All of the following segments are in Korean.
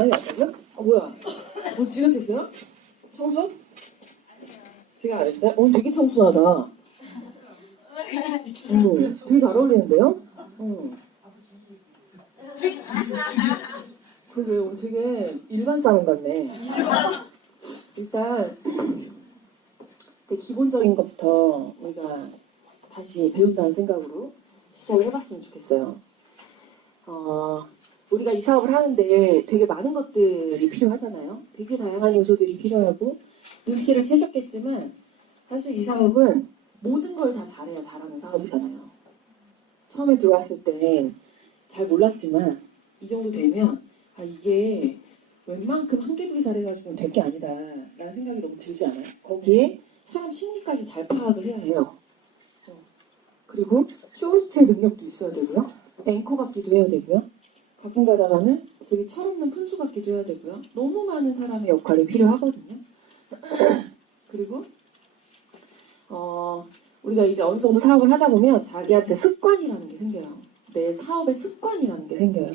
아니, 아까요? 뭐야? 뭐 지금 됐어요? 청소? 제가 안 했어요? 오늘 되게 청순하다. 되게 잘 어울리는데요? 그러게, 오늘 되게 일반 사람 같네. 일단, 되게 기본적인 것부터 우리가 다시 배운다는 생각으로 시작을 해봤으면 좋겠어요. 우리가 이 사업을 하는데 되게 많은 것들이 필요하잖아요. 되게 다양한 요소들이 필요하고 눈치를 채셨겠지만 사실 이 사업은 모든 걸 다 잘해야 잘하는 사업이잖아요. 처음에 들어왔을 땐 잘 몰랐지만 이 정도 되면 이게 웬만큼 한 개 두 개 잘해가지고 될 게 아니다 라는 생각이 너무 들지 않아요? 거기에 사람 심리까지 잘 파악을 해야 해요. 그리고 쇼호스트의 능력도 있어야 되고요. 앵커 같기도 해야 되고요. 가끔 가다가는 되게 철없는 푼수 같기도 해야 되고요. 너무 많은 사람의 역할이 필요하거든요. 그리고 우리가 이제 어느 정도 사업을 하다 보면 자기한테 습관이라는 게 생겨요. 내 사업의 습관이라는 게 생겨요.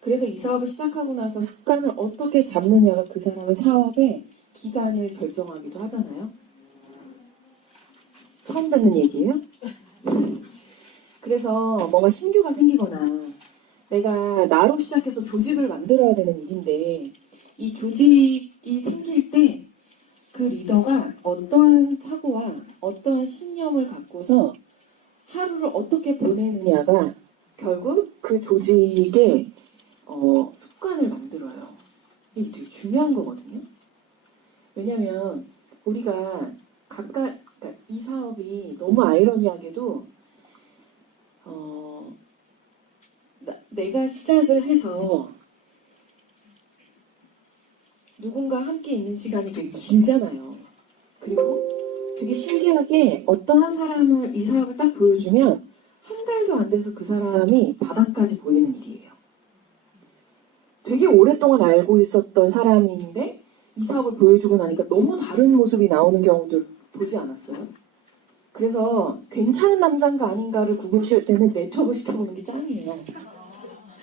그래서 이 사업을 시작하고 나서 습관을 어떻게 잡느냐가 그 사람의 사업의 기간을 결정하기도 하잖아요. 처음 듣는 얘기예요? 그래서 뭔가 신규가 생기거나 내가 나로 시작해서 조직을 만들어야 되는 일인데 이 조직이 생길 때 그 리더가 어떠한 사고와 어떠한 신념을 갖고서 하루를 어떻게 보내느냐가 결국 그 조직의 습관을 만들어요. 이게 되게 중요한 거거든요. 왜냐면 우리가 그러니까 이 사업이 너무 아이러니하게도 내가 시작을 해서 누군가 함께 있는 시간이 되게 길잖아요. 그리고 되게 신기하게 어떠한 사람을 이 사업을 딱 보여주면 한 달도 안 돼서 그 사람이 바닥까지 보이는 일이에요. 되게 오랫동안 알고 있었던 사람인데 이 사업을 보여주고 나니까 너무 다른 모습이 나오는 경우들 보지 않았어요? 그래서 괜찮은 남자인가 아닌가를 구분시킬 때는 네트워크 시켜보는 게 짱이에요.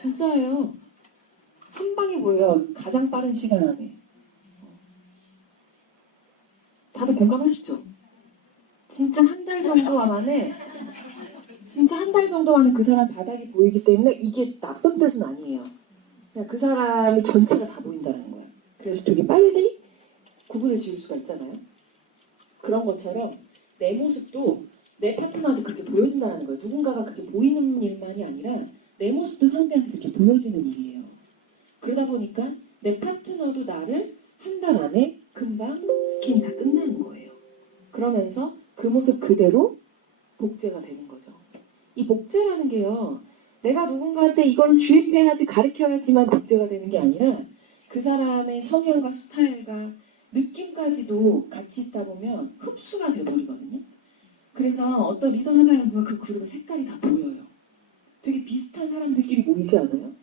진짜예요. 한 방에 보여요. 가장 빠른 시간 안에. 다들 공감하시죠? 진짜 한 달 정도 만에 그 사람 바닥이 보이기 때문에 이게 나쁜 뜻은 아니에요. 그냥 그 사람이 전체가 다 보인다는 거예요. 그래서 되게 빨리 구분을 지을 수가 있잖아요. 그런 것처럼 내 모습도 내 파트너한테 그렇게 보여진다는 거예요. 누군가가 그렇게 보이는 일만이 아니라 내 모습도 상대한테 그렇게 보여지는 일이에요. 그러다 보니까 내 파트너도 나를 한 달 안에 금방 스킨이 다 끝나는 거예요. 그러면서 그 모습 그대로 복제가 되는 거죠. 이 복제라는 게요. 내가 누군가한테 이걸 주입해야지 가르쳐야지만 복제가 되는 게 아니라 그 사람의 성향과 스타일과 느낌까지도 같이 있다 보면 흡수가 돼버리거든요. 그래서 어떤 리더 하자에 보면 그 그룹의 색깔이 다 보여요. 되게 비슷한 사람들끼리 모이지 않아요?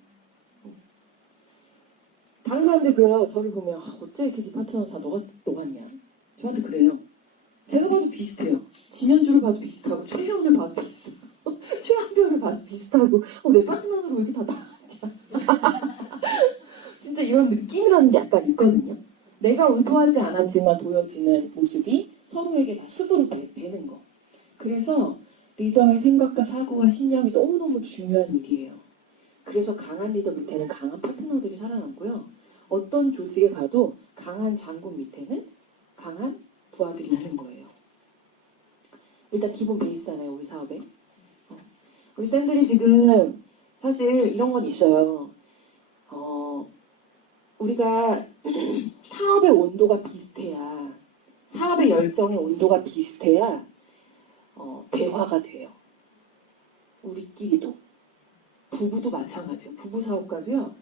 다른 사람들 그래요. 저를 보면 어째 이렇게 네 파트너 다 너같냐? 저한테 그래요. 제가 봐도 비슷해요. 진현주를 봐도 비슷하고 최혜원을 봐도 비슷하고 최한별을 봐도 비슷하고 내 파트너는 왜 이렇게 다 나같냐? 진짜 이런 느낌이라는 게 약간 있거든요. 내가 의도하지 않았지만 보여지는 모습이 서로에게 다 습으로 배는 거. 그래서 리더의 생각과 사고와 신념이 너무너무 중요한 일이에요. 그래서 강한 리더 밑에는 강한 파트너들이 살아남고요. 어떤 조직에 가도 강한 장군 밑에는 강한 부하들이 있는 거예요. 일단 기본 베이스잖아요, 우리 사업에. 우리 쌤들이 지금 사실 이런 건 있어요. 우리가 사업의 온도가 비슷해야, 사업의 열정의 온도가 비슷해야 대화가 돼요. 우리끼리도. 부부도 마찬가지예요. 부부 사업가도요.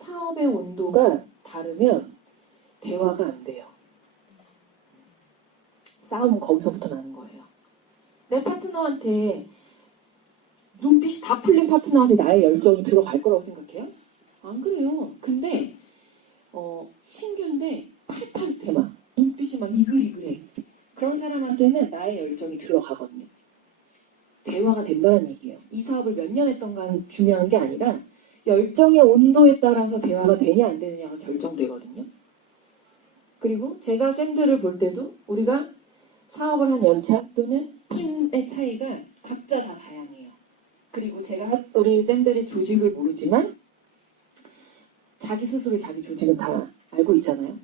사업의 온도가 다르면 대화가 안 돼요. 싸움은 거기서부터 나는 거예요. 내 파트너한테 눈빛이 다 풀린 파트너한테 나의 열정이 들어갈 거라고 생각해요? 안 그래요. 근데 신규인데 팔팔해 막 눈빛이 막 이글이글해. 그런 사람한테는 나의 열정이 들어가거든요. 대화가 된다는 얘기예요. 이 사업을 몇 년 했던가 중요한 게 아니라 열정의 온도에 따라서 대화가 되냐 안 되느냐가 결정되거든요. 그리고 제가 쌤들을 볼 때도 우리가 사업을 한 연차 또는 핀의 차이가 각자 다 다양해요. 그리고 제가 우리 쌤들이 조직을 모르지만 자기 스스로 자기 조직은 다 알고 있잖아요.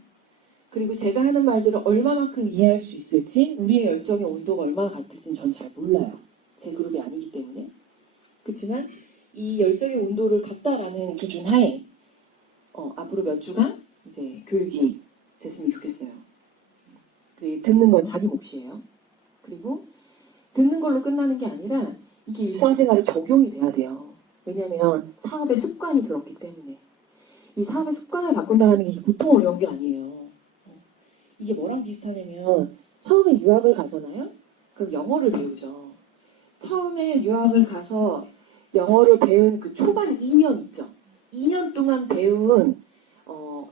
그리고 제가 하는 말들을 얼마만큼 이해할 수 있을지, 우리의 열정의 온도가 얼마나 같을지는 전 잘 몰라요. 제 그룹이 아니기 때문에. 그렇지만 이 열정의 온도를 같다라는 기준 하에 앞으로 몇 주간 이제 교육이 됐으면 좋겠어요. 듣는 건 자기 몫이에요. 그리고 듣는 걸로 끝나는 게 아니라 이게 일상생활에 적용이 돼야 돼요. 왜냐하면 사업의 습관이 들었기 때문에. 이 사업의 습관을 바꾼다는 게 보통 어려운 게 아니에요. 이게 뭐랑 비슷하냐면 처음에 유학을 가잖아요. 그럼 영어를 배우죠. 처음에 유학을 가서 영어를 배운 그 초반 2년 있죠. 2년 동안 배운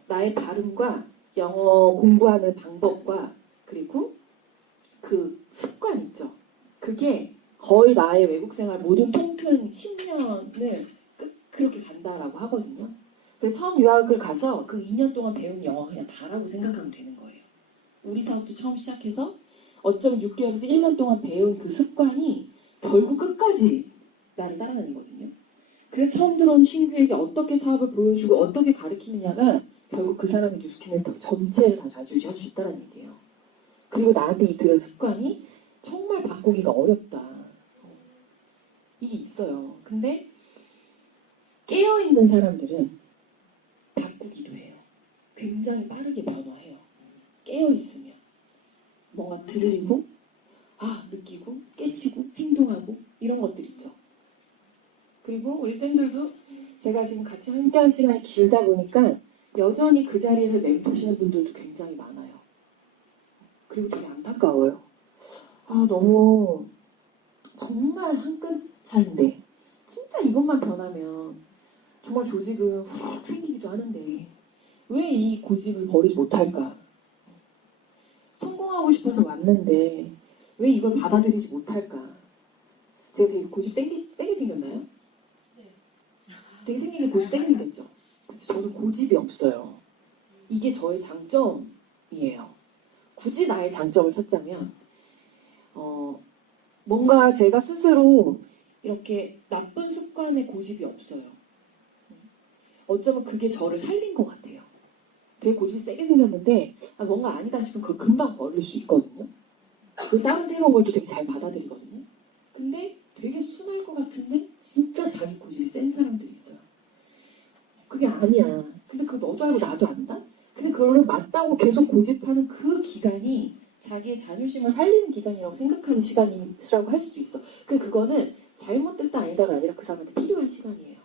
나의 발음과 영어 공부하는 방법과 그리고 그 습관 있죠. 그게 거의 나의 외국생활 모든 통틀 10년을 그렇게 간다라고 하거든요. 그래서 처음 유학을 가서 그 2년 동안 배운 영어 그냥 다라고 생각하면 되는 거예요. 우리 사업도 처음 시작해서 어쩌면 6개월에서 1년 동안 배운 그 습관이 결국 끝까지 나를 따라다니거든요. 그래서 처음 들어온 신규에게 어떻게 사업을 보여주고 어떻게 가르치느냐가 결국 그 사람의 뉴스캐널 전체를 다 좌지우지할 수 있다는 얘기예요. 그리고 나한테 이 들은 습관이 정말 바꾸기가 어렵다. 이게 있어요. 근데 깨어있는 사람들은 바꾸기도 해요. 굉장히 빠르게 변화해요. 깨어있으면. 뭔가 들리고, 느끼고, 깨치고, 행동하고 이런 것들 있죠. 그리고 우리 쌤들도 제가 지금 같이 함께할 시간이 길다 보니까 여전히 그 자리에서 맴도시는 분들도 굉장히 많아요. 그리고 되게 안타까워요. 너무 정말 한 끗 차인데 진짜 이것만 변하면 정말 조직은 훅 생기기도 하는데 왜 이 고집을 버리지 못할까? 성공하고 싶어서 왔는데 왜 이걸 받아들이지 못할까? 제가 되게 고집 세게 생겼나요? 되게 생긴 게 고집 세게 생겼죠? 그래서 저는 고집이 없어요. 이게 저의 장점이에요. 굳이 나의 장점을 찾자면 뭔가 제가 스스로 이렇게 나쁜 습관에 고집이 없어요. 어쩌면 그게 저를 살린 것 같아요. 되게 고집이 세게 생겼는데 뭔가 아니다 싶으면 그걸 금방 버릴 수 있거든요. 그 다른 새로운 걸 또 되게 잘 받아들이거든요. 근데 되게 순할 것 같은데 진짜 자기 고집이 센 사람들이 있어요. 그게 아니야. 근데 그거 너도 알고 나도 안다? 근데 그거를 맞다고 계속 고집하는 그 기간이 자기의 자존심을 살리는 기간이라고 생각하는 시간이라고 할 수도 있어. 근데 그거는 잘못됐다 아니다가 아니라 그 사람한테 필요한 시간이에요.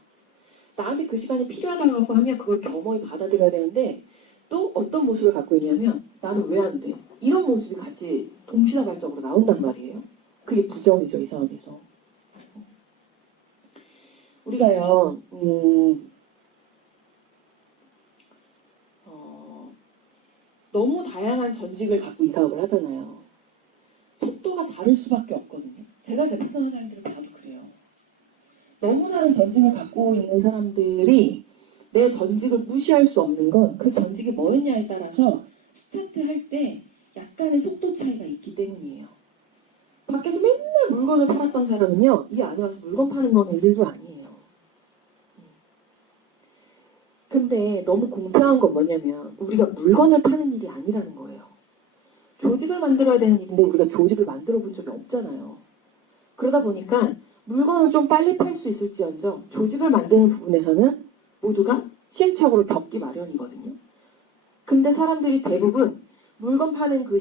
나한테 그 시간이 필요하다고 하면 그걸 겸허히 받아들여야 되는데 또 어떤 모습을 갖고 있냐면 나는 왜 안 돼? 이런 모습이 같이 동시다발적으로 나온단 말이에요. 그게 부정이죠, 이 상황에서. 우리가요, 너무 다양한 전직을 갖고 이 사업을 하잖아요. 속도가 다를 수밖에 없거든요. 제가 대표하는 사람들을 봐도 그래요. 너무 다른 전직을 갖고 있는 사람들이 내 전직을 무시할 수 없는 건 그 전직이 뭐였냐에 따라서 스타트할 때 약간의 속도 차이가 있기 때문이에요. 밖에서 맨날 물건을 팔았던 사람은요, 이 안에 와서 물건 파는 거는 일도 아니에요. 근데 너무 공평한 건 뭐냐면 우리가 물건을 파는 일이 아니라는 거예요. 조직을 만들어야 되는 일인데 우리가 조직을 만들어 본 적이 없잖아요. 그러다 보니까 물건을 좀 빨리 팔 수 있을지언정 조직을 만드는 부분에서는 모두가 시행착오를 겪기 마련이거든요. 근데 사람들이 대부분 물건 파는 그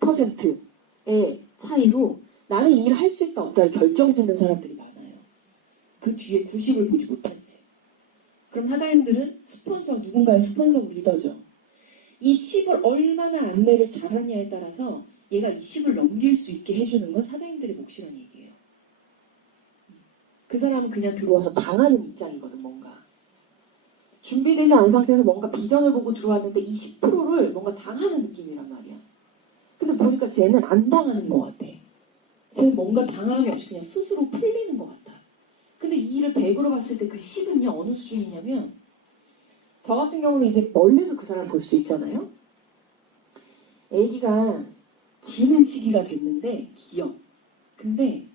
10%의 차이로 나는 이 일을 할 수 있다 없다를 결정짓는 사람들이 많아요. 그 뒤에 90을 보지 못한 채. 그럼 사장님들은 누군가의 스폰서 리더죠. 이 10을 얼마나 안내를 잘하냐에 따라서 얘가 이 10을 넘길 수 있게 해주는 건 사장님들의 몫이라는 얘기예요. 그 사람은 그냥 들어와서 당하는 입장이거든, 뭔가. 준비되지 않은 상태에서 뭔가 비전을 보고 들어왔는데 이 10%를 뭔가 당하는 느낌이란 말이야. 근데 보니까 쟤는 안 당하는 것 같아. 쟤는 뭔가 당함이 없이 그냥 스스로 풀리는 것 같아. 근데 이 일을 100으로 봤을 때 그 10은요 어느 수준이냐면 저 같은 경우는 이제 멀리서 그 사람을 볼 수 있잖아요. 아기가 기는 시기가 됐는데 기어. 근데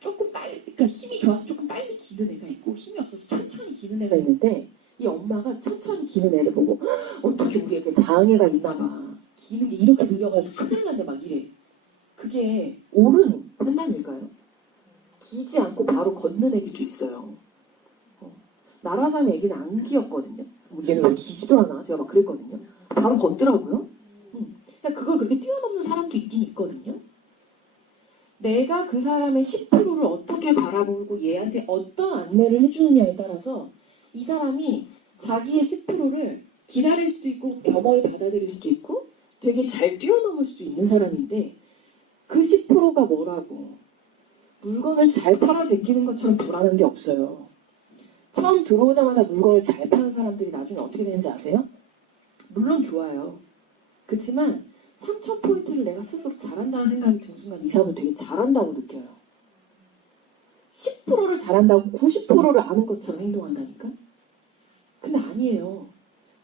조금 빨리, 그러니까 힘이 좋아서 조금 빨리 기는 애가 있고 힘이 없어서 천천히 기는 애가 있는데 이 엄마가 천천히 기는 애를 보고 어떻게 우리 애가 장애가 있나 봐. 기는 게 이렇게 느려가지고 큰일 났네 막 이래. 그게 옳은 판단일까요? 기지 않고 바로 걷는 애기도 있어요. 나라자면 애기는 안 기었거든요. 얘는 왜 기지도 않아? 제가 막 그랬거든요. 바로 걷더라고요. 그러니까 그걸 그렇게 뛰어넘는 사람도 있긴 있거든요. 내가 그 사람의 10%를 어떻게 바라보고 얘한테 어떤 안내를 해주느냐에 따라서 이 사람이 자기의 10%를 기다릴 수도 있고 겸허히 받아들일 수도 있고 되게 잘 뛰어넘을 수도 있는 사람인데 그 10%가 뭐라고 물건을 잘 팔아 제끼는 것처럼 불안한 게 없어요. 처음 들어오자마자 물건을 잘 파는 사람들이 나중에 어떻게 되는지 아세요? 물론 좋아요. 그렇지만 3,000포인트를 내가 스스로 잘한다는 생각이 든 순간 이 사람은 되게 잘한다고 느껴요. 10%를 잘한다고 90%를 아는 것처럼 행동한다니까? 근데 아니에요.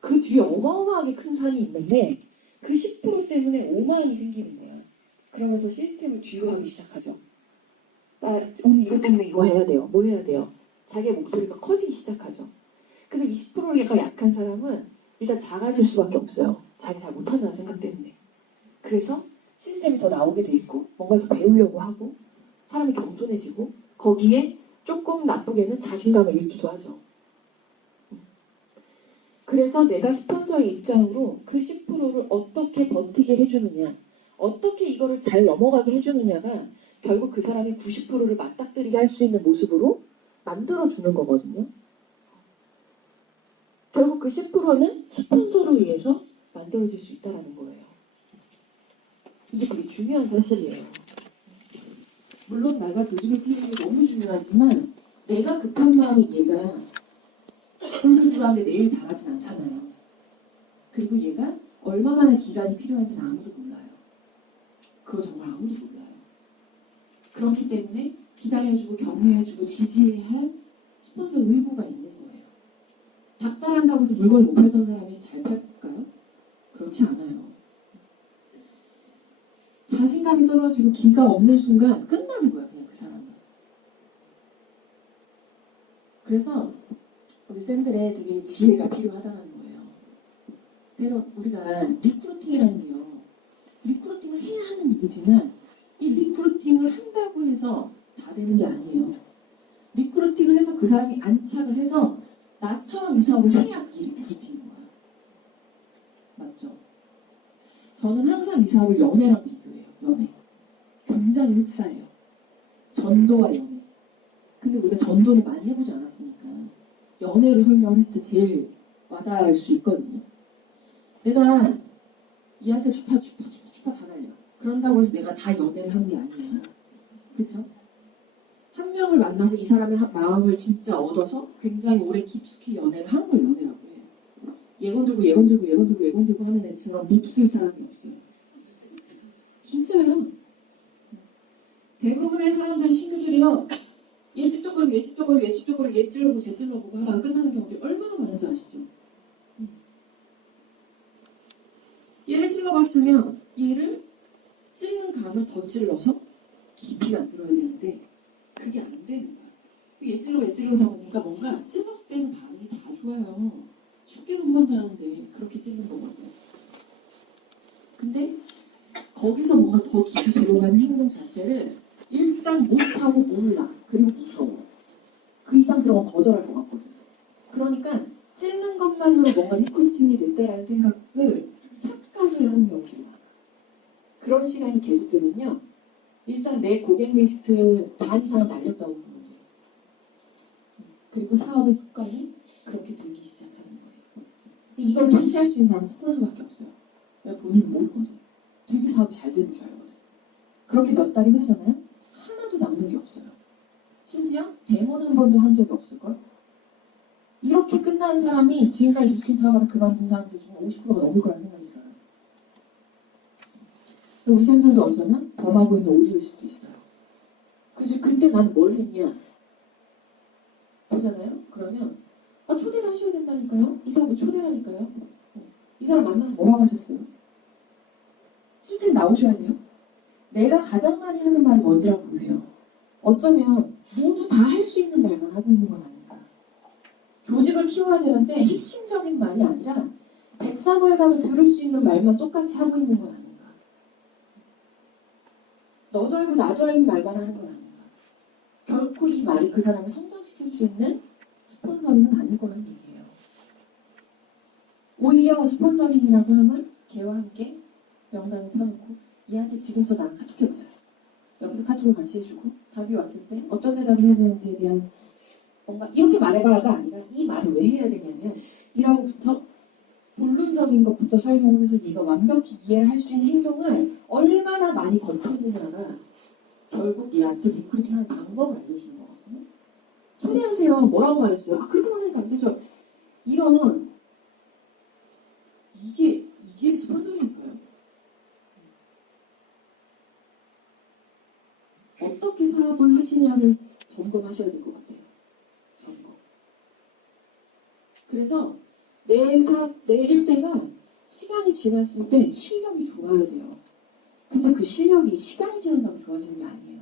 그 뒤에 어마어마하게 큰 산이 있는데 그 10% 때문에 오만이 생기는 거야. 그러면서 시스템을 뒤로하기 시작하죠. 나 오늘 이것 때문에 이거 해야 돼요. 뭐 해야 돼요? 자기의 목소리가 커지기 시작하죠. 근데 20%가 약한 사람은 일단 작아질 수밖에 없어요. 자기 잘 못한다는 생각 때문에. 그래서 시스템이 더 나오게 돼 있고 뭔가를 더 배우려고 하고 사람이 겸손해지고 거기에 조금 나쁘게는 자신감을 잃기도 하죠. 그래서 내가 스폰서의 입장으로 그 10%를 어떻게 버티게 해주느냐 어떻게 이거를 잘 넘어가게 해주느냐가 결국 그 사람이 90%를 맞닥뜨리게 할 수 있는 모습으로 만들어주는 거거든요. 결국 그 10%는 스폰서로 의해서 만들어질 수 있다는 거예요. 이게 되게 중요한 사실이에요. 물론 나가 교직을 피우는 게 너무 중요하지만 내가 급한 마음에 얘가 오늘 들어왔는데 내일 잘하진 않잖아요. 그리고 얘가 얼마만의 기간이 필요한지는 아무도 몰라요. 그거 정말 아무도 몰라요. 그렇기 때문에 기다려주고 격려해주고 지지해야 할 스폰서 의무가 있는 거예요. 닥달한다고 해서 물건을 못 팔던 사람이 잘 팔까요? 그렇지 않아요. 자신감이 떨어지고 기가 없는 순간 끝나는 거야 그냥 그 사람은. 그래서 우리 쌤들의 되게 지혜가 필요하다는 거예요. 새로 우리가 리크루팅이라는 게요. 리크루팅을 해야 하는 일이지만 이 리크루팅을 한다고 해서 다 되는 게 아니에요. 리크루팅을 해서 그 사람이 안착을 해서 나처럼 이 사업을 해야 그게 리크루팅인 거야. 맞죠? 저는 항상 이 사업을 연애랑 비교해요. 연애. 굉장히 흡사해요. 전도와 연애. 근데 우리가 전도는 많이 해보지 않았으니까 연애로 설명을 했을 때 제일 와닿을 수 있거든요. 내가 얘한테 주파 다 날려. 그런다고 해서 내가 다 연애를 하는 게 아니에요. 그쵸? 한 명을 만나서 이 사람의 마음을 진짜 얻어서 굉장히 오래 깊숙이 연애를 하는 걸 연애라고 해요. 예건 들고 하는 애처럼 밉쓸 사람이 없어요. 진짜요. 대부분의 사람들 신규들이요. 얘 찝쩍거리고 얘 찔러보고 쟤 찔러보고 하다가 끝나는 경우들이 얼마나 많은지 아시죠? 얘를 찔러봤으면 얘를 찔는 감을 더 찔러서 깊이 만들어야 되는데 그게 안 되는 거야. 얘 찔러다 보니까 뭔가 찔렀을 때는 반응이 다 좋아요. 쉽게 금방 하는데 그렇게 찔는 거거든요. 근데 거기서 뭔가 더 깊이 들어가는 행동 자체를 일단 못하고 몰라. 그리고 무서워. 그 이상 들어가면 거절할 것 같거든. 그러니까 찔는 것만으로 뭔가 리크루팅이 됐다라는 생각을 착각을 하는 경우가 많아요. 그런 시간이 계속되면요. 일단 내 고객 리스트 반 이상은 날렸다고 보면 돼요. 그리고 사업의 습관이 그렇게 들기 시작하는 거예요. 이걸 캐치할 수 있는 사람은 스폰서밖에 없어요. 왜 본인은 모르거든. 되게 사업이 잘 되는 줄 알거든. 그렇게 몇 달이 흐르잖아요. 하나도 남는 게 없어요. 심지어 데모는 한 번도 한 적이 없을걸? 이렇게 끝난 사람이 지금까지 주스킨 타워가 그만둔 사람들 중에 50%가 넘을 거라는 생각이 들어요. 우리 쌤들도 어쩌면 범하고 있는 오류일 수도 있어요. 그래서 그때 나는 뭘 했냐? 오잖아요. 그러면 초대를 하셔야 된다니까요. 이 사람을 초대하니까요. 이 사람 만나서 뭐라고 하셨어요? 시스템 나오셔야 돼요. 내가 가장 많이 하는 말이 뭔지라고 보세요. 어쩌면 모두 다 할 수 있는 말만 하고 있는 건 아닌가. 조직을 키워야 되는데 핵심적인 말이 아니라 103월 가면 들을 수 있는 말만 똑같이 하고 있는 건 아닌가. 너도 알고 나도 알는 말만 하는 건 아닌가. 결코 이 말이 그 사람을 성장시킬 수 있는 스폰서링은 아닐 거라는 얘기예요. 오히려 스폰서링이라고 하면 걔와 함께 명단을 펴놓고 얘한테 지금부터 나랑 카톡 해보자. 여기서 카톡을 같이 해주고 답이 왔을 때 어떤 대답을 해야 되는지에 대한 뭔가 이렇게 말해봐가 아니라 이 말을 왜 해야 되냐면 이라고부터 본론적인 것부터 설명을 해서 얘가 완벽히 이해를 할 수 있는 행동을 얼마나 많이 거쳤느냐가 결국 얘한테 리크루팅하는 방법을 알려주는 거거든요. 초대하세요. 뭐라고 말했어요? 그렇게만 하니까 안 되죠. 이런 이게 스폰서링일까요? 어떻게 사업을 하시냐를 점검하셔야 될 것 같아요. 점검. 그래서 내 사업, 내 일대가 시간이 지났을 때 실력이 좋아야 돼요. 근데 그 실력이 시간이 지난다고 좋아지는 게 아니에요.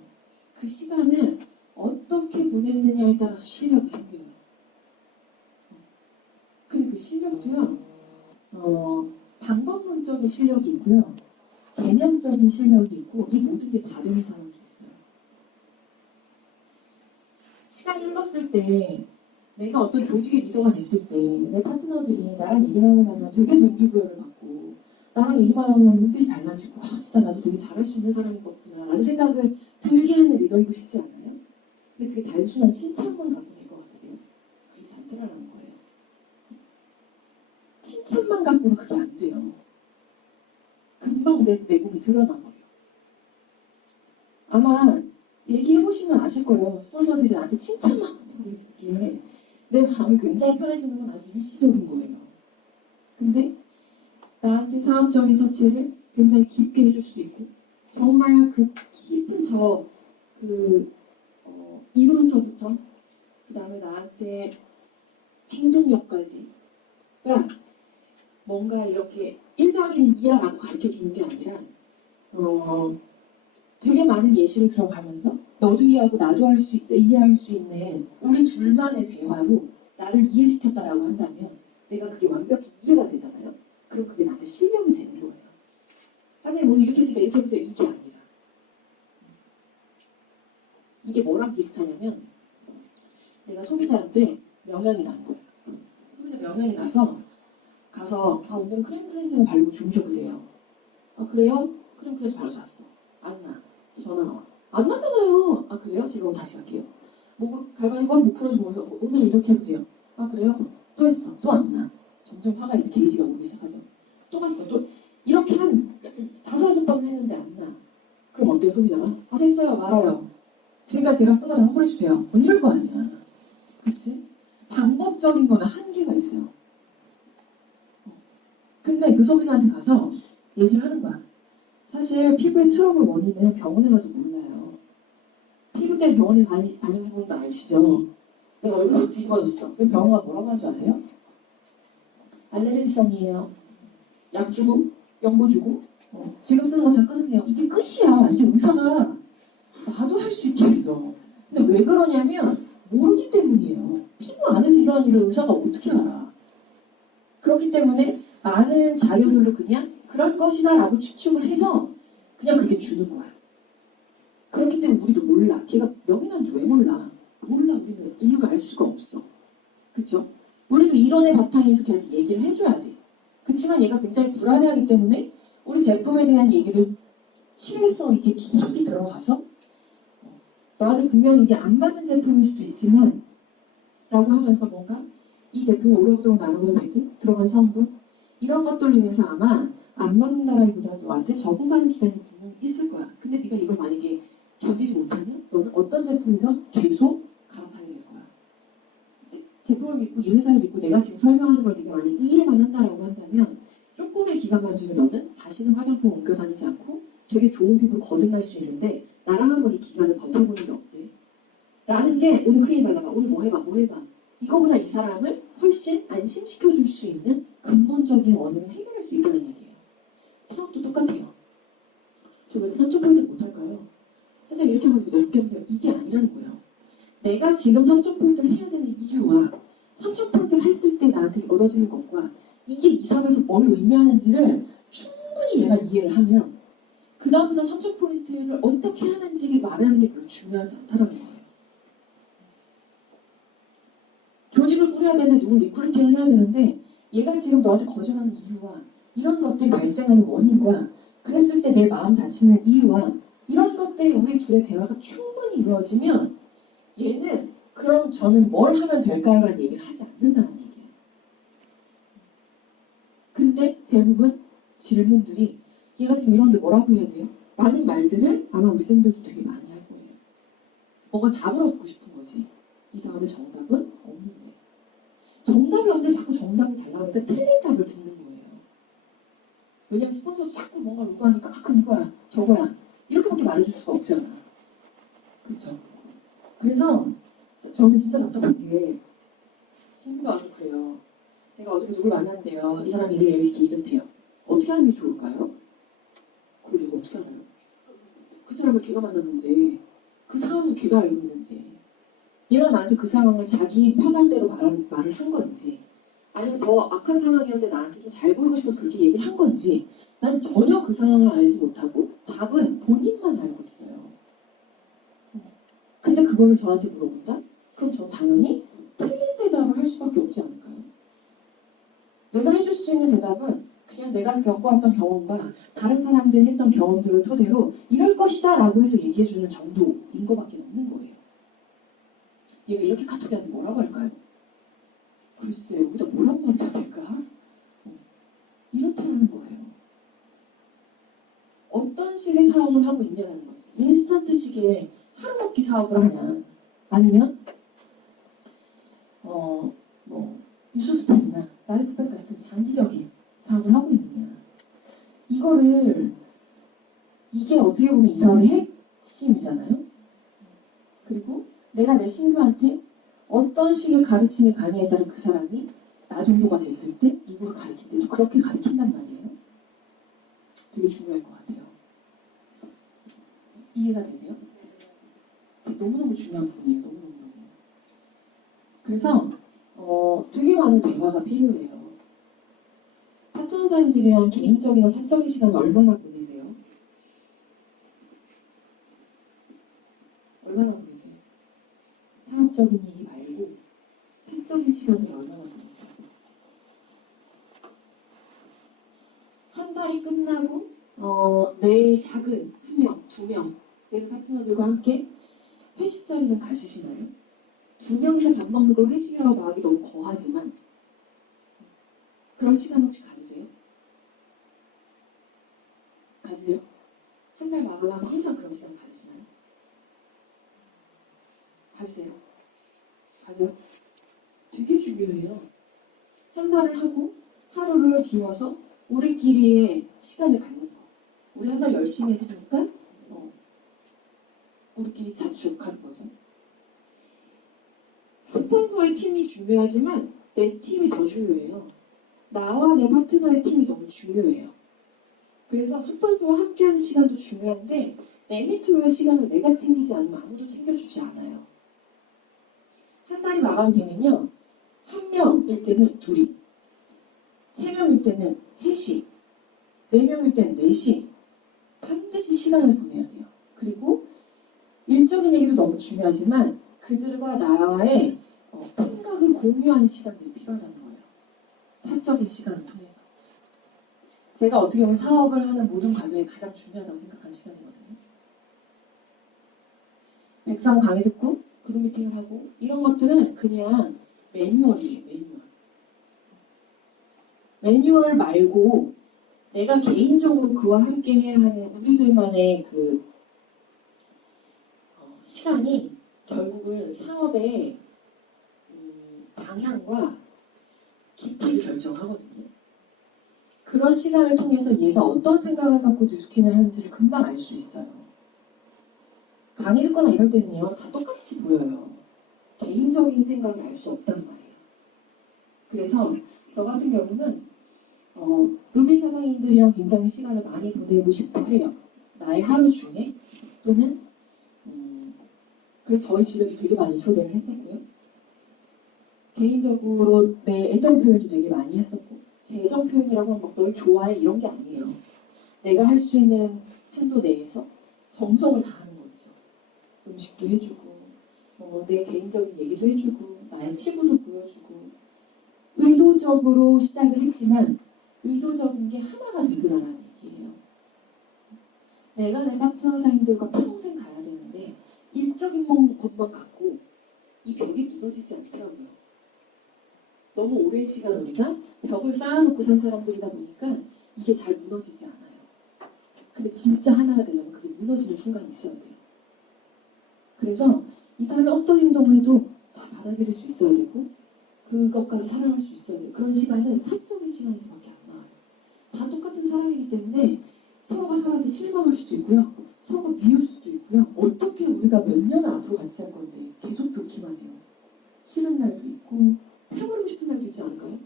그 시간을 어떻게 보냈느냐에 따라서 실력이 생겨요. 근데 그 실력도요, 방법론적인 실력이 있고요, 개념적인 실력이 있고, 이 모든 게 다 되는 사람도 있어요. 시간이 흘렀을 때, 내가 어떤 조직의 리더가 됐을 때, 내 파트너들이 나랑 얘기만 하고 나면 되게 동기부여를 받고, 나랑 얘기만 하고 나면 눈빛이 달라지고, 진짜 나도 되게 잘할 수 있는 사람인 거구나, 라는 생각을 들게 하는 리더이고 싶지 않아요? 근데 그게 단순한 칭찬만 갖고 될 것 같으세요? 그렇지 않더라는 거예요. 칭찬만 갖고는 그게 안 돼요. 금방 내 내공이 드러나버려요. 아마 얘기해보시면 아실 거예요. 스폰서들이 나한테 칭찬만 하고 있을 게 내 마음이 굉장히 편해지는 건 아주 일시적인 거예요. 근데 나한테 사업적인 터치를 굉장히 깊게 해줄 수 있고 정말 그 깊은 이론서부터 그 다음에 나한테 행동력까지 그러니까 뭔가 이렇게 1더하기는 2야라고 가르쳐주는 게 아니라 되게 많은 예시를 들어가면서 너도 이해하고 나도 이해할 수 있는 우리 둘만의 대화로 나를 이해시켰다라고 한다면 내가 그게 완벽히 이해가 되잖아요. 그럼 그게 나한테 실력이 되는 거예요. 사실 우리 이렇게 했으니까 이렇게 해보세요. 이게 아니라 이게 뭐랑 비슷하냐면 내가 소비자한테 명령이 난 거예요. 소비자 명령이 나서 가서 오늘 크림 클렌징을 바르고 주무셔보세요. 그래요? 크림 클렌징 바르서 왔어. 안 나. 전화가 와. 안 났잖아요. 그래요? 제가 오늘 다시 갈게요. 가위바위보 못 풀어서 모여서 오늘 이렇게 해보세요. 그래요? 또 했어. 또 안 나. 점점 화가 이제 게이지가 오기 시작하죠. 또 갔어. 또 이렇게 한 5-6번 했는데 안 나. 그럼 어때요, 소비자가? 됐어요. 말아요. 지금까지 제가 쓴 거 다 환불해주세요. 이럴 거 아니야. 그치? 방법적인 거는 한계가 있어요. 근데 그 소비자한테 가서 얘기를 하는 거야. 사실 피부의 트러블 원인은 병원에 가도 몰라요. 피부 때문에 병원에 다니는 분도 아시죠? 내가 얼굴이 확 뒤집어졌어. 그 병원가 뭐라고 하는 줄 아세요? 알레르기성이에요. 약 주고, 연고 주고, 지금 쓰는 거 다 끊으세요. 이게 끝이야. 이제 의사가 나도 할 수 있겠어. 근데 왜 그러냐면 모르기 때문이에요. 피부 안에서 일어나는 일을 의사가 어떻게 알아? 그렇기 때문에 많은 자료들로 그냥 그럴 것이다 라고 추측을 해서 그냥 그렇게 주는 거야. 그렇기 때문에 우리도 몰라. 걔가 명인한지 왜 몰라? 몰라. 우리는 이유를 알 수가 없어. 그쵸? 우리도 이론의 바탕에서 걔한테 얘기를 해줘야 돼. 그렇지만 얘가 굉장히 불안해하기 때문에 우리 제품에 대한 얘기를 신뢰성 있게 깊이 들어가서 너한테 분명히 이게 안 맞는 제품일 수도 있지만 라고 하면서 뭔가 이 제품이 오랫동안 나누는 배드, 들어간 성분 이런 것들로 인해서 아마 안 맞는다라기보다 너한테 적응하는 기간이 분명히 있을 거야. 근데 네가 이걸 만약에 견디지 못하면 너는 어떤 제품이든 계속 갈아타게 될 거야. 제품을 믿고 이 회사를 믿고 내가 지금 설명하는 걸 네가 만약 이해만 한다라고 한다면 조금의 기간만 주면 너는 다시는 화장품 옮겨 다니지 않고 되게 좋은 피부를 거듭날 수 있는데 나랑 한번 이 기간을 버텨보는 게 어때? 라는 게 오늘 크게 발라봐. 오늘 뭐 해봐. 뭐 해봐. 이거보다 이 사람을 훨씬 안심시켜줄 수 있는 근본적인 원인을 해결할 수 있다는 얘기예요. 사업도 똑같아요. 저 왜 3,000포인트 못할까요? 사실 이렇게 한번 보세요. 이렇게 보세요. 이게 아니라는 거예요. 내가 지금 3,000포인트를 해야 되는 이유와 3,000포인트를 했을 때 나한테 얻어지는 것과 이게 이 사업에서 뭘 의미하는지를 충분히 얘가 이해를 하면 그 다음부터 3,000포인트를 어떻게 하는지 말하는 게 별로 중요하지 않다는 거예요. 조직을 꾸려야 되는데 누굴 리크루팅을 해야 되는데 얘가 지금 너한테 거절하는 이유와 이런 것들이 발생하는 원인과 그랬을 때 내 마음 다치는 이유와 이런 것들이 우리 둘의 대화가 충분히 이루어지면 얘는 그럼 저는 뭘 하면 될까요? 라는 얘기를 하지 않는다는 얘기예요. 근데 대부분 질문들이 얘가 지금 이런데 뭐라고 해야 돼요? 많은 말들을 아마 우리 쌤들도 되게 많이 할 거예요. 뭔가 답을 얻고 싶은 거지. 이 사람의 정답은 없는데. 정답이 없는데 자꾸 정답을 달라고 하니까 틀린 답을 듣는 거예요. 왜냐면 스폰서도 자꾸 뭔가 요구하니까 그럼 이거야, 저거야. 이렇게밖에 말해줄 수가 없잖아. 그렇죠? 그래서 저는 진짜 답답한 게 친구가 와서 그래요. 제가 어저께 누굴 만났는데요. 이 사람이 이렇게 이렇대요. 어떻게 하는 게 좋을까요? 그걸 내가 어떻게 알아요? 그 사람을 걔가 만났는데 그 상황도 걔가 알고 있는데 얘가 나한테 그 상황을 자기 편할대로 말을 한 건지 아니면 더 악한 상황이었는데 나한테 좀 잘 보이고 싶어서 그렇게 얘기를 한 건지 난 전혀 그 상황을 알지 못하고 답은 본인만 알고 있어요. 근데 그거를 저한테 물어본다? 그럼 전 당연히 틀린 대답을 할 수밖에 없지 않을까요? 내가 해줄 수 있는 대답은 그냥 내가 겪어왔던 경험과 다른 사람들이 했던 경험들을 토대로 이럴 것이다 라고 해서 얘기해주는 정도인 거밖에 없는 거예요. 얘가 이렇게 카톡이한테 뭐라고 할까요? 글쎄 여기다 뭐라고 말해야 될까? 이렇다는 거예요. 어떤 식의 사업을 하고 있냐는 거죠. 인스턴트식의 하루먹기 사업을 하냐 아니면 뉴스스펙이나 라이프백 같은 장기적인 사업을 하고 있느냐. 이게 어떻게 보면 이 사업의 핵심이잖아요. 그리고 내가 내 신규한테 어떤 식의 가르침을 강의에 따른 그 사람이 나 정도가 됐을 때 누구를 가르칠 때도 그렇게 가르친단 말이에요. 되게 중요할 것 같아요. 이해가 되세요? 너무너무 중요한 부분이에요. 너무너무. 그래서 되게 많은 대화가 필요해요. 파트너사님들이랑 개인적이나 사적인 시간을 얼마나 보내세요? 얼마나 보내세요? 사업적인 얘기 말고 사적인 시간을 얼마나 보내세요? 한 달이 끝나고 내 작은 한 명, 두 명 되는 파트너들과 함께 회식 자리는 가시시나요? 두 명이서 밥 먹는 걸 회식이라고 하기 너무 거하지만 그런 시간 혹시 가지세요? 가지세요? 한 달 마감하고 항상 그런 시간 가지시나요? 가지세요? 가져요? 되게 중요해요. 한 달을 하고 하루를 비워서 우리끼리의 시간을 갖는 거. 우리 한 달 열심히 했으니까 우리끼리 자축하는 거죠. 스폰서의 팀이 중요하지만 내 팀이 더 중요해요. 나와 내 파트너의 팀이 너무 중요해요. 그래서 스폰서와 함께하는 시간도 중요한데 내 밑으로의 시간을 내가 챙기지 않으면 아무도 챙겨주지 않아요. 한 달이 마감되면요. 한 명일 때는 둘이, 세 명일 때는 셋이, 네 명일 때는 넷이 반드시 시간을 보내야 돼요. 그리고 일적인 얘기도 너무 중요하지만 그들과 나와의 생각을 공유하는 시간들이 필요하다는 거예요. 사적인 시간을 통해서. 제가 어떻게 보면 사업을 하는 모든 과정이 가장 중요하다고 생각하는 시간이거든요. 백상 강의 듣고 그룹 미팅을 하고 이런 것들은 그냥 매뉴얼이에요. 매뉴얼 말고 내가 개인적으로 그와 함께 해야 하는 우리들만의 그 시간이 결국은 사업의 방향과 깊이를 결정하거든요. 그런 시간을 통해서 얘가 어떤 생각을 갖고 뉴스킨을 하는지를 금방 알 수 있어요. 강의 듣거나 이럴 때는요, 다 똑같이 보여요. 개인적인 생각을 알 수 없단 말이에요. 그래서 저 같은 경우는 루비 사장님들이랑 굉장히 시간을 많이 보내고 싶어 해요. 나의 하루 중에 또는 그래서 저희 집에도 되게 많이 초대를 했었고요. 개인적으로 내 애정 표현도 되게 많이 했었고 제 애정 표현이라고 하면 막 널 좋아해 이런 게 아니에요. 내가 할 수 있는 한도 내에서 정성을 다하는 거죠. 음식도 해주고 내 개인적인 얘기도 해주고 나의 치부도 보여주고 의도적으로 시작을 했지만 의도적인 게 하나가 되더라라는 얘기예요. 내가 내 파트너자님들과 평생 가야 되는데 일적인 것만 갖고 이 벽이 무너지지 않더라고요. 너무 오랜 시간 우리가 벽을 쌓아놓고 산 사람들이다 보니까 이게 잘 무너지지 않아요. 근데 진짜 하나가 되려면 그게 무너지는 순간이 있어야 돼요. 그래서 이 사람이 어떤 행동을 해도 다 받아들일 수 있어야 되고 그것까지 사랑할 수 있어야 돼요. 그런 시간은 사적인 시간에서밖에 안 나와요. 다 똑같은 사람이기 때문에 서로가 서로한테 실망할 수도 있고요. 서로가 미울 수도 있고요. 어떻게 우리가 몇 년을 앞으로 같이 할 건데 계속 그렇게만 해요. 싫은 날도 있고 해버리고 싶은 날도 있지 않을까요?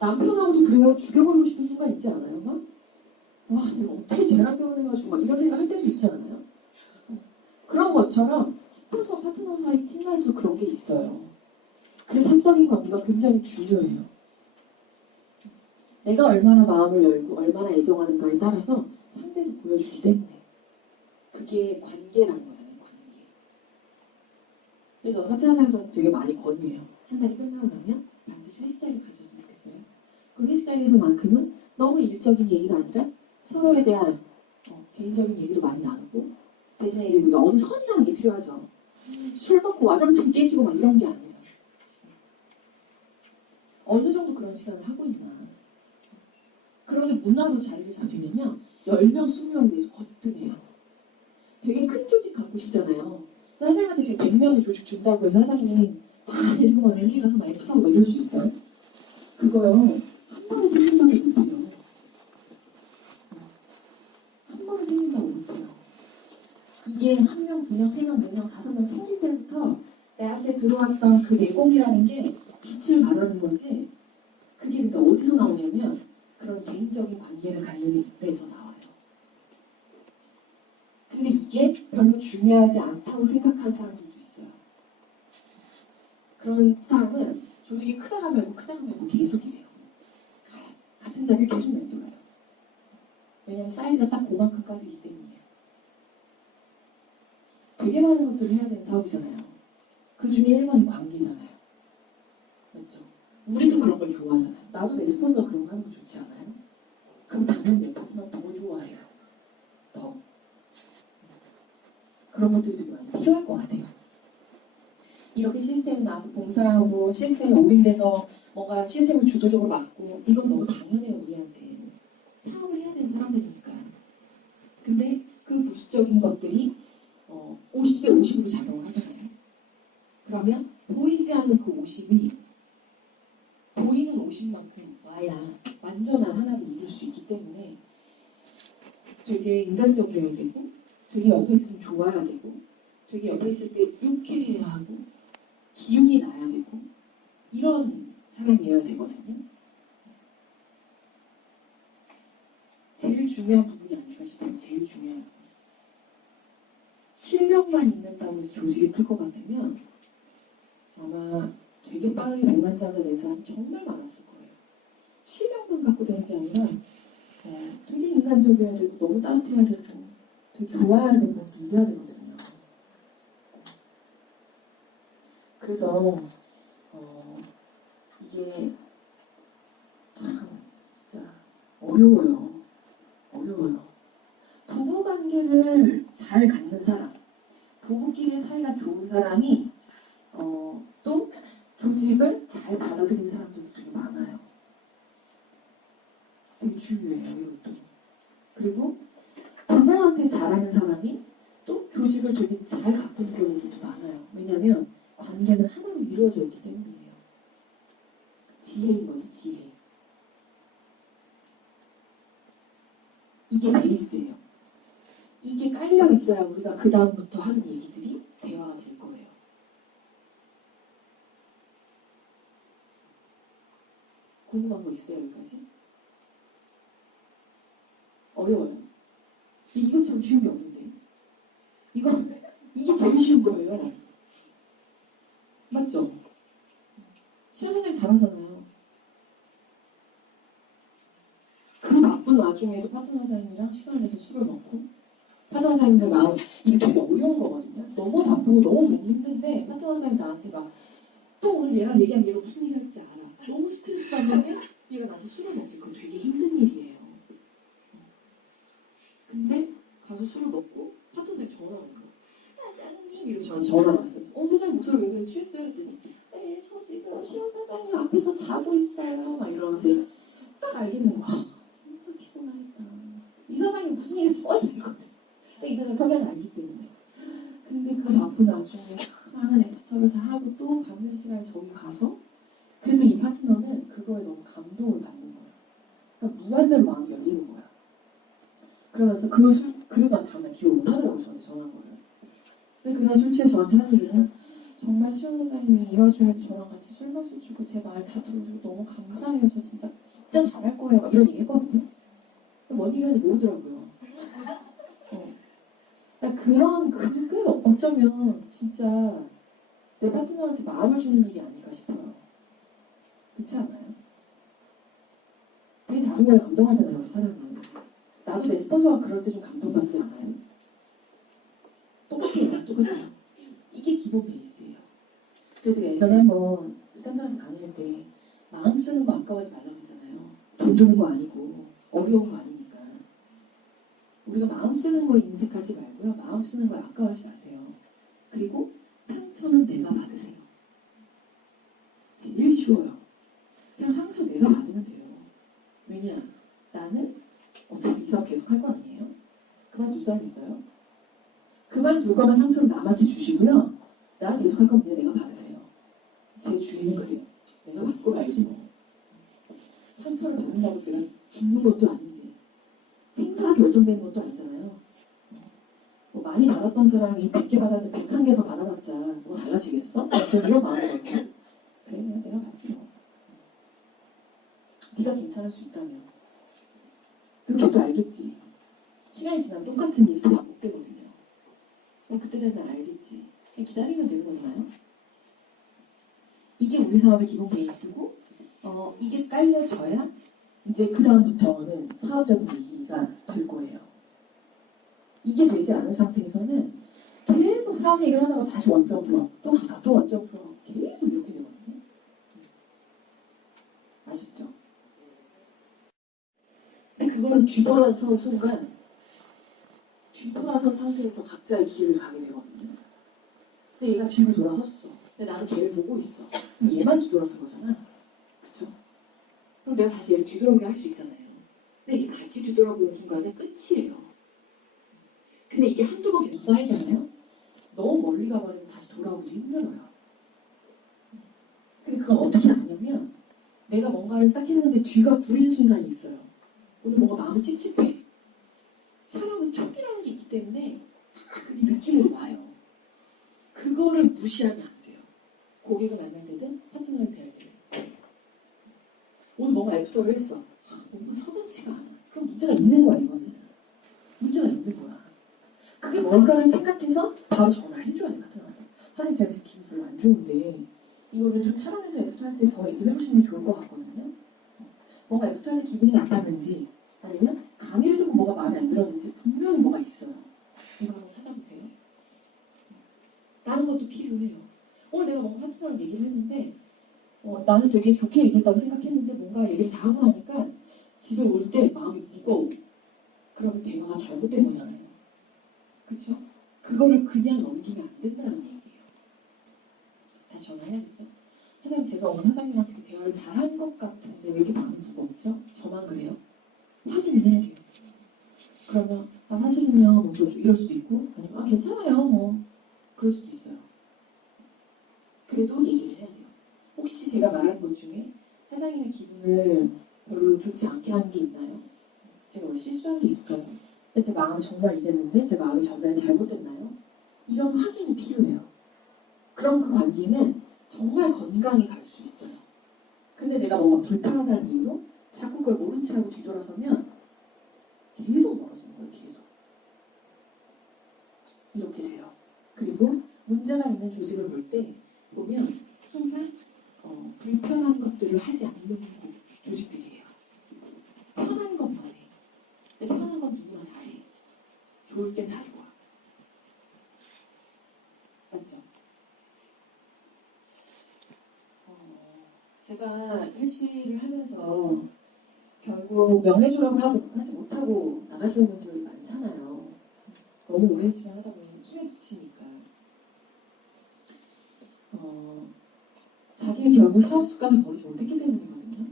남편하고도 그래요. 죽여버리고 싶은 순간 있지 않아요? 막? 와, 내가 어떻게 쟤랑 결혼해가지고 막 이런 생각 할 때도 있지 않아요? 그런 것처럼 스폰서 파트너 사이 팀 사이도 그런 게 있어요. 그래서 사적인 관계가 굉장히 중요해요. 내가 얼마나 마음을 열고 얼마나 애정하는가에 따라서 상대도 보여주기 때문에 그게 관계라는 거잖아요. 관계. 그래서 파트너 사이도 되게 많이 권유해요. 한 달이 끝나고 나면 반드시 회식 자리를 가졌으면 좋겠어요. 그 회식 자리에서만큼은 너무 일적인 얘기가 아니라 서로에 대한 개인적인 얘기도 많이 나누고 대신에 이제 우리가 어느 선이라는 게 필요하죠. 술 먹고 와장창 깨지고 막 이런 게 아니라 어느 정도 그런 시간을 하고 있나. 그런데 문화로 자리를 잡으면요 10명, 20명이 돼서 거뜬해요. 되게 큰 조직 갖고 싶잖아요. 사장님한테 지금 100명의 조직 준다고 해서 사장님 다 데리고 막 랠리 가서 막 애프터고 막 이럴 수 있어요? 그거요 한 번에 생긴다고 못해요. 한 번에 생긴다고 못해요. 이게 1명, 2명, 3명, 4명, 5명 생길 때부터 내한테 들어왔던 그 내공이라는 게 빛을 발하는 거지. 그게 근데 어디서 나오냐면 그런 개인적인 관계를 갖는 데서 나와요. 근데 이게 별로 중요하지 않다고 생각하는 사람들도 있어요. 그런 사람은 조직이 크다가 말고 크다가 말고 계속 이래요. 같은 자리를 계속 맴돌아요. 왜냐면 사이즈가 딱 그만큼까지이기 때문이에요. 되게 많은 것들을 해야 되는 사업이잖아요. 그 중에 1번이 관계잖아요. 맞죠? 우리도 그런 걸 좋아하잖아요. 나도 내 스폰서가 그런 거 하는 거 좋지 않아요? 그럼 당연히 내 파트너 더 좋아해요. 더. 그런 것들이 되게 많이 필요할 것 같아요. 이렇게 시스템이 나와서 봉사하고 시스템에 올인돼서 뭔가 시스템을 주도적으로 맡고 이건 너무 당연해요. 우리한테. 사업을 해야 되는 사람들이니까. 근데 그 부수적인 것들이 50대 50으로 작용을 하잖아요. 그러면 보이지 않는 그 50이 보이는 50만큼 와야 완전한 하나를 이룰 수 있기 때문에 되게 인간적이어야 되고 되게 옆에 있으면 좋아야 되고 되게 옆에 있을 때 유쾌해야 하고 기운이 나야 되고 이런 사람이어야 되거든요. 제일 중요한 부분이 아닐까 싶어요. 제일 중요한 부분. 실력만 있는다고 해서 조직이 클 것 같으면 아마 되게 빠르게 백만장자 된 사람 정말 많았을 거예요. 실력만 갖고 되는 게 아니라 되게 인간적이어야 되고 너무 따뜻해야 되고 되게 좋아야 되고 믿어야 되거든요. 그래서 이게 참 진짜 어려워요. 부부관계를 잘 갖는 사람, 부부끼리 사이가 좋은 사람이 또 조직을 잘 받아들이는 사람들도 되게 많아요. 되게 중요해요, 이것도. 그리고 부모한테 잘하는 사람이 또 조직을 되게 잘 가꾸는 경우도 많아요. 왜냐하면 관계는 하나로 이루어져 있기 때문이에요. 지혜인 거지, 지혜. 이게 베이스예요. 이게 깔려 있어야 우리가 그 다음부터 하는 얘기들이 대화가 될 거예요. 궁금한 거 있어요, 여기까지? 어려워요. 이것처럼 쉬운 게 없는데. 이게 제일 쉬운 거예요. 맞죠? 시원 선생님 잘하잖아요. 그 바쁜 와중에도 파트너 사장님이랑 시간을 내서 술을 먹고 파트너 사장님들 마음 이게 되게 어려운 거거든요. 너무 바쁘고 너무 몸이 힘든데 파트너 사장님 나한테 막 또 오늘 얘랑 얘기하면 얘가 무슨 일 할지 알아. 너무 스트레스 받는데 얘가 나한테 술을 먹지. 그건 되게 힘든 일이에요. 근데 가서 술을 먹고 파트너 사장님 전화 온 거예요. 사장님 이러고 저한테 전화 왔어요. 사장님 목소리 왜 그래 취했어요? 했더니 네, 저 지금 시원 사장님 앞에서 자고 있어요. 막 이러는데 딱 알겠는 거야. 진짜 피곤하겠다. 이 사장님 무슨 일 했어? 이거든. 이 사장님 성향을 알기 때문에. 근데 그 바쁜 와중에 많은 애프터를 다 하고 또 밤늦은 시간에 저기 가서 그래도 이 파트너는 그거에 너무 감동을 받는 거야. 그러니까 무한대로 마음이 열리는 거야. 그러면서 그러다 다음날 기억 못 하더라고요. 저한테 전화한 거를. 근데 그날 술 취해 저한테 한 얘기는 정말 시원 사장님이 이 와중에 저랑 같이 술 마셔주고 제 말 다 들어주고 너무 감사해요. 저 진짜 잘할 거예요. 막 이런 얘기 했거든요. 뭔 얘기하는지 모르더라고요. 그러니까 그게 어쩌면 진짜 내 파트너한테 마음을 주는 일이 아닐까 싶어요. 그렇지 않아요? 되게 작은 거에 감동하잖아요, 우리 사람은. 나도 내 스폰서가 그럴 때 좀 감동받지 않아요? 똑같아요. 이게 기본 베이스예요. 그래서 예전에 한번 쌤들한테 강의할 때 마음 쓰는 거 아까워하지 말라고 했잖아요. 돈 드는 거 아니고 어려운 거 아니니까. 우리가 마음 쓰는 거에 인색하지 말고요. 마음 쓰는 거에 아까워하지 마세요. 그리고 상처는 내가 받으세요. 제일 쉬워요. 그냥 상처 내가 받으면 돼요. 왜냐? 나는 어차피 이 사업 계속 할 거 아니에요? 그만둘 사람 있어요? 그만둘 거면 상처를 남한테 주시고요. 나 계속 할 거면 내가 받으세요. 제 주인은 그래요. 내가 받고 말지 뭐. 상처를 받는다고 제가 죽는 것도 아닌데 생사가 결정되는 것도 아니잖아요. 뭐 많이 받았던 사람이 100개 받았는데 101개 더 받아봤자 뭐 달라지겠어? 저는 이런 마음이거든요. 그래 내가 받지 뭐. 네가 괜찮을 수 있다면. 그럼 걔도 알겠지. 시간이 지나면 똑같은 일이 또 반복되거든요. 그럼 그때 되면 알겠지. 그냥 기다리면 되는 거잖아요. 이게 우리 사업의 기본 베이스고 이게 깔려져야 이제 그 다음부터는 사업적인 얘기가 될 거예요. 이게 되지 않은 상태에서는 계속 사업 얘기를 하다가 다시 원점으로 또 하다 또 원점으로 계속 이렇게 되거든요. 아시죠? 근데 그거를 뒤돌아선 순간 뒤돌아선 상태에서 각자의 길을 가게 되거든요. 근데 얘가 뒤를 돌아섰어. 근데 나는 걔를 보고 있어. 그럼 얘만 뒤돌아선 거잖아. 그쵸? 그럼 내가 다시 얘를 뒤돌아보게 할 수 있잖아요. 근데 이게 같이 뒤돌아보는 순간에 끝이에요. 근데 이게 한두 번 계속 쌓이잖아요. 너무 멀리 가버리면 다시 돌아오기도 힘들어요. 근데 그건 어떻게 아냐면 내가 뭔가를 딱 했는데 뒤가 부리는 순간이 있어요. 오늘 뭔가 마음이 찝찝해. 사람은 촉이라는 게 있기 때문에 그 느낌으로 와요. 그거를 무시하면 안 돼요. 고객을 만날 때든 파트너를 대할 때든. 오늘 뭔가 애프터를 했어. 뭔가 서운치가 않아. 그럼 문제가 있는 거야 이거는. 문제가 있는 거야. 그게 뭘까를 생각해서 바로 전화를 해줘야 돼 파트너한테. 사실 제가 지금 기분이 별로 안 좋은데 이거를 좀 차단해서 애프터한테 더 얘기를 해보시는 게 좋을 것 같거든요. 뭔가 애프터한테 기분이 나빴는지 아니면 강의를 듣고 뭐가 마음에 안 들었는지 분명히 뭐가 있어요. 이걸 한번 찾아보세요. 라는 것도 필요해요. 오늘 내가 뭔가 파트너랑 얘기를 했는데 나는 되게 좋게 얘기했다고 생각했는데 뭔가 얘기를 다 하고 나니까 집에 올 때 마음이 무거워. 그러면 대화가 잘못된 거잖아요. 그쵸? 그거를 그냥 넘기면 안 된다는 얘기예요. 다시 전화해야겠죠? 사장님 제가 오늘 사장님이랑 되게 대화를 잘한 것 같은데 왜 이렇게 마음이 무겁죠? 저만 그래요? 확인을 해야 돼요. 그러면 사실은요 뭐 이럴 수도 있고 아니면 괜찮아요 뭐 그럴 수도 있어요. 그래도 얘기를 해야 돼요. 혹시 제가 말한 것 중에 사장님의 기분을 별로 좋지 않게 한 게 있나요? 제가 뭐 실수한 게 있을까요? 제 마음을 정말 이랬는데 제 마음이 전달이 잘못됐나요? 이런 확인이 필요해요. 그럼 그 관계는 정말 건강히 갈 수 있어요. 근데 내가 뭔가 불편하다는 이유로 자꾸 그걸 모른 채 하고 뒤돌아서면 계속 멀어지는 거예요. 계속. 이렇게 돼요. 그리고 문제가 있는 조직을 볼 때 보면 항상 불편한 것들을 하지 않는 조직들이에요. 편한 것만 해. 근데 편한 건 누구나 다 해. 좋을 땐 다 좋아. 맞죠? 제가 일시를 하면서 결국 명예 졸업을 하지 못하고 나가시는 분들이 많잖아요. 너무 오랜 시간 하다 보니 힘에 부치니까. 자기는 결국 사업 습관을 버리지 못했기 때문이거든요.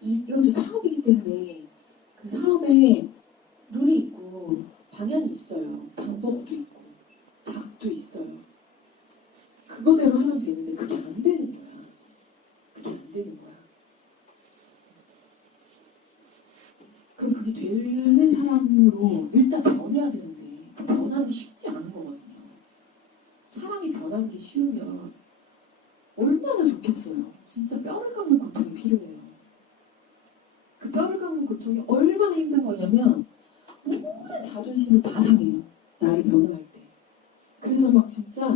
이것도 사업이기 때문에 그 사업에 룰이 있고 방향이 있어요. 방법도 있고 답도 있어요. 그거대로 하면 되는데 그게 안 되는 거야. 그게 안 되는 거야. 그럼 그게 되는 사람으로 일단 변해야 되는데 그 변하는 게 쉽지 않은 거거든요. 사람이 변하는 게 쉬우면 얼마나 좋겠어요. 진짜 뼈를 깎는 고통이 필요해요. 그 뼈를 깎는 고통이 얼마나 힘든 거냐면 모든 자존심이 다 상해요. 나를 변호할 때. 그래서 막 진짜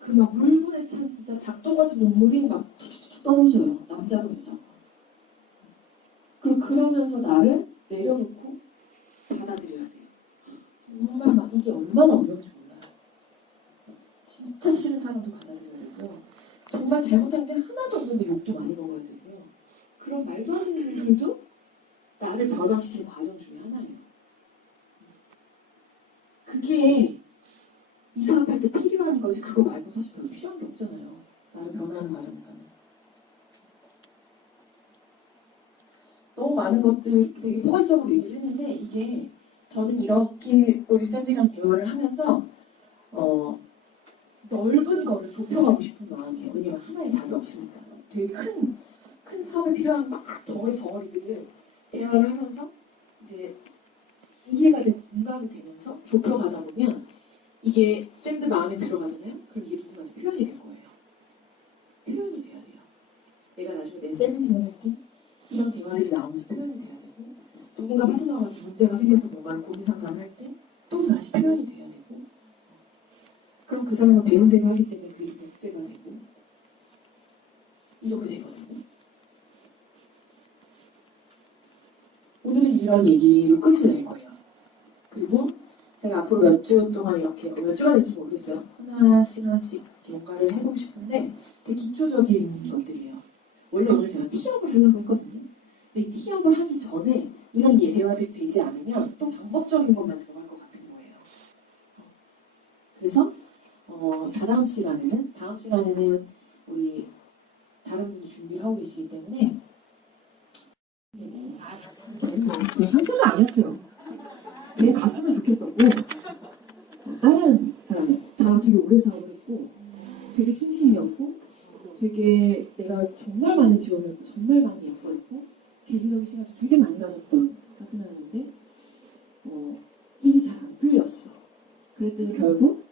그 막 물분에 찬 진짜 닭똥같은 눈물이 막 툭툭툭 떨어져요. 남자분이서. 그리고 그러면서 나를 내려놓고 받아들여야 돼요. 정말 막 이게 얼마나 어려운지 몰라요. 진짜 싫은 사람도 받아들여야 되고 정말 잘못한 게 하나도 없는데 욕도 많이 먹어야 되고요. 그런 말도 안 되는 일들도 나를 변화시키는 과정 중에 하나예요. 그게 이 사업할 때 필요한 거지 그거 말고 사실 별로 필요한 게 없잖아요. 나를 변화하는 과정에서는. 너무 많은 것들 되게 포괄적으로 얘기를 했는데 이게 저는 이렇게 우리 쌤들이랑 대화를 하면서 넓은 거를 좁혀가고 싶은 마음이에요. 왜냐면 하나의 답이 없으니까. 되게 큰 사업에 필요한 막 덩어리들을 대화를 하면서 이제 이해가 되고 공감이 되면서 좁혀가다 보면 이게 쌤들 마음에 들어가잖아요. 그럼 이게 누군가한테 표현이 될 거예요. 표현이 돼야 돼요. 내가 나중에 내 셀미팅을 할 때 이런 대화들이 나오면서 표현이 돼야 되고 누군가 파트너가 가지고 문제가 생겨서 뭔가를 고민 상담을 할 때 또 다시 표현이 돼야 되고 그럼 그 사람은 배운 대로 하기 때문에 그게 문제가 되고 이렇게 되거든요. 오늘은 이런 얘기로 끝을 낼 거예요. 그리고 제가 앞으로 몇 주 동안 이렇게 몇 주가 될지 모르겠어요. 하나씩 뭔가를 해보고 싶은데 되게 기초적인 것들이에요. 원래 오늘 제가 티업을 하려고 했거든요. 근데 이 티업을 하기 전에 이런 대화들이 되지 않으면 또 방법적인 것만 들어갈 것 같은 거예요. 그래서 다음 시간에는 우리 다른 분이 준비를 하고 계시기 때문에 걔는 상처가 아니었어요. 걔 갔으면 좋겠었고 다른 사람이 저랑 되게 오래 사업을 했고 되게 충신이었고 되게 내가 정말 많은 지원을 했고 정말 많이 예뻐했고 개인적인 시간도 되게 많이 가졌던 파트너였는데 일이 잘 안 풀렸어. 그랬더니 결국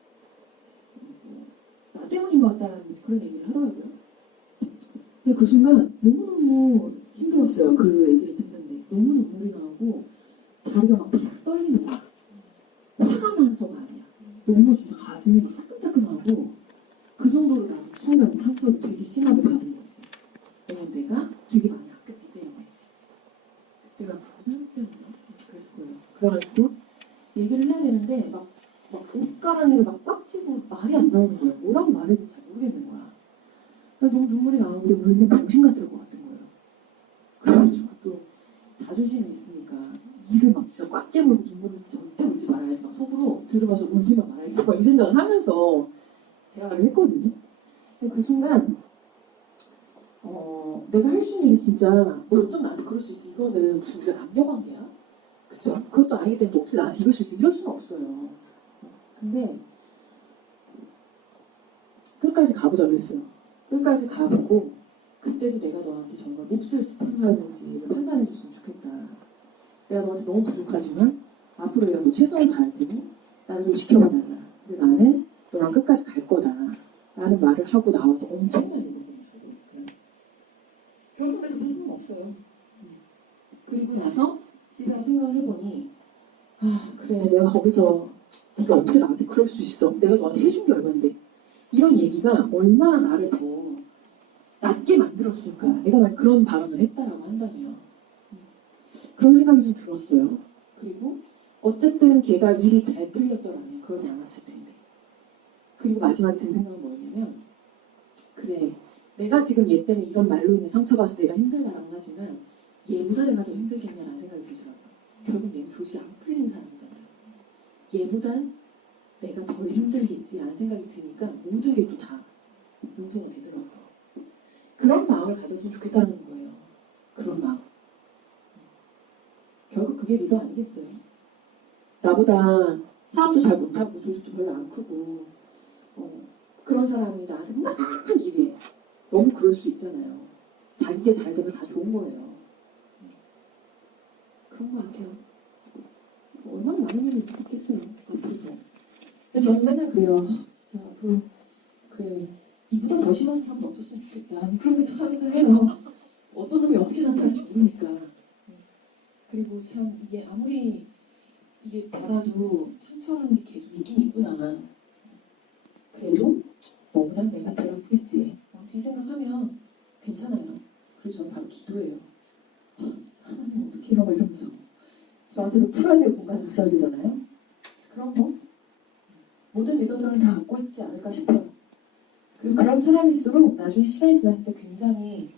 나 때문인 것 같다라는 그런 얘기를 하더라고요. 근데 그 순간 너무너무 힘들었어요. 그 얘기를 듣는데 너무 눈물이 나고 다리가 막 팍 떨리는 거야. 화가 나서가 아니야. 너무 진짜 가슴이 막 따끔따끔하고 그 정도로 나도 순간 상처를 되게 심하게 받은 거였어요. 왜냐면 내가 되게 많이 아꼈기 때문에. 그때가 부산 때였나? 그랬을 거예요. 그래가지고 얘기를 해야 되는데 막 옷가랑이를 막 꽉 쥐고 말이 안 나오는 거예요. 뭐라고 말해야 될지 잘 모르겠는 거야. 그래서 너무 눈물이 나오는데 울면 병신 같을 것 같은 거예요. 그래가지고 또 자존심이 있으니까 이를 막 진짜 꽉 깨물고 눈물을 절대 울지 말아야지 막 속으로 들어가서 울지만 말아야지 막 이 생각을 하면서 대화를 했거든요. 근데 그 순간 내가 할 수 있는 일이 진짜 어쩜 나한테 그럴 수 있지. 이거는 무슨 우리가 남녀관계야? 그쵸? 그것도 아니기 때문에 어떻게 나한테 이럴 수 있어? 이럴 수는 없어요. 근데 끝까지 가보자 그랬어요. 끝까지 가보고 그때도 내가 너한테 정말 몹쓸 스폰서였는지를 판단해줬으면 좋겠다. 내가 너한테 너무 부족하지만 앞으로 내가 더 최선을 다할 테니 나를 좀 지켜봐달라. 근데 나는 너랑 끝까지 갈 거다. 라는 말을 하고 나와서 엄청 많이 울었거든요. 결국에 그런 생각 없어요. 그리고 나서 집에 와서 생각을 해보니 아 그래 내가 거기서 네가 어떻게 나한테 그럴 수 있어. 내가 너한테 해준 게 얼만데. 이런 얘기가 얼마나 나를 더 낮게 만들었을까. 내가 막 그런 발언을 했다라고 한다니요. 그런 생각이 좀 들었어요. 그리고 어쨌든 걔가 일이 잘 풀렸더라면 그러지 않았을 텐데. 그리고 마지막에 든 생각은 뭐였냐면 그래 내가 지금 얘 때문에 이런 말로 인해 상처받아서 내가 힘들다라고 하지만 얘보다 내가 더 힘들겠냐라는 생각이 들더라고요. 결국 얘는 조직이 안 풀리는 사람이잖아요. 얘보단 내가 덜 힘들겠지라는 생각이 드니까 모든 게 또 다 용서가 되더라고요. 그런 마음을 가졌으면 좋겠다는 거예요. 그런 마음. 결국 그게 리더 아니겠어요? 나보다 사업도 잘 못하고 조직도 별로 안 크고 그런 사람이 나한테 막 일해. 너무 그럴 수 있잖아요. 자기가 잘 되면 다 좋은 거예요. 그런 것 같아요. 얼마나 많은 일이 있겠어요. 앞으로도. 근데 저는 맨날 그래요. 진짜 앞으로 그래 이보다 더 심한 사람은 없었으면 좋겠다. 그런 생각하면서 해요. 어떤 놈이 어떻게 나타날지 모르니까. 그리고 참 이게 아무리 이게 받아도 상처라는 게 계속 있긴 있구나. 그래도 너보단 내가 덜 아프겠지. 이렇게 생각하면 괜찮아요. 그래서 저는 바로 기도해요. 하나님 어떻게 해요? 이러면서. 저한테도 풀어야 될 공간이 있어야 되잖아요. 그런 거 모든 리더들은 다 갖고 있지 않을까 싶어요. 그리고 그런 사람일수록 나중에 시간이 지났을 때 굉장히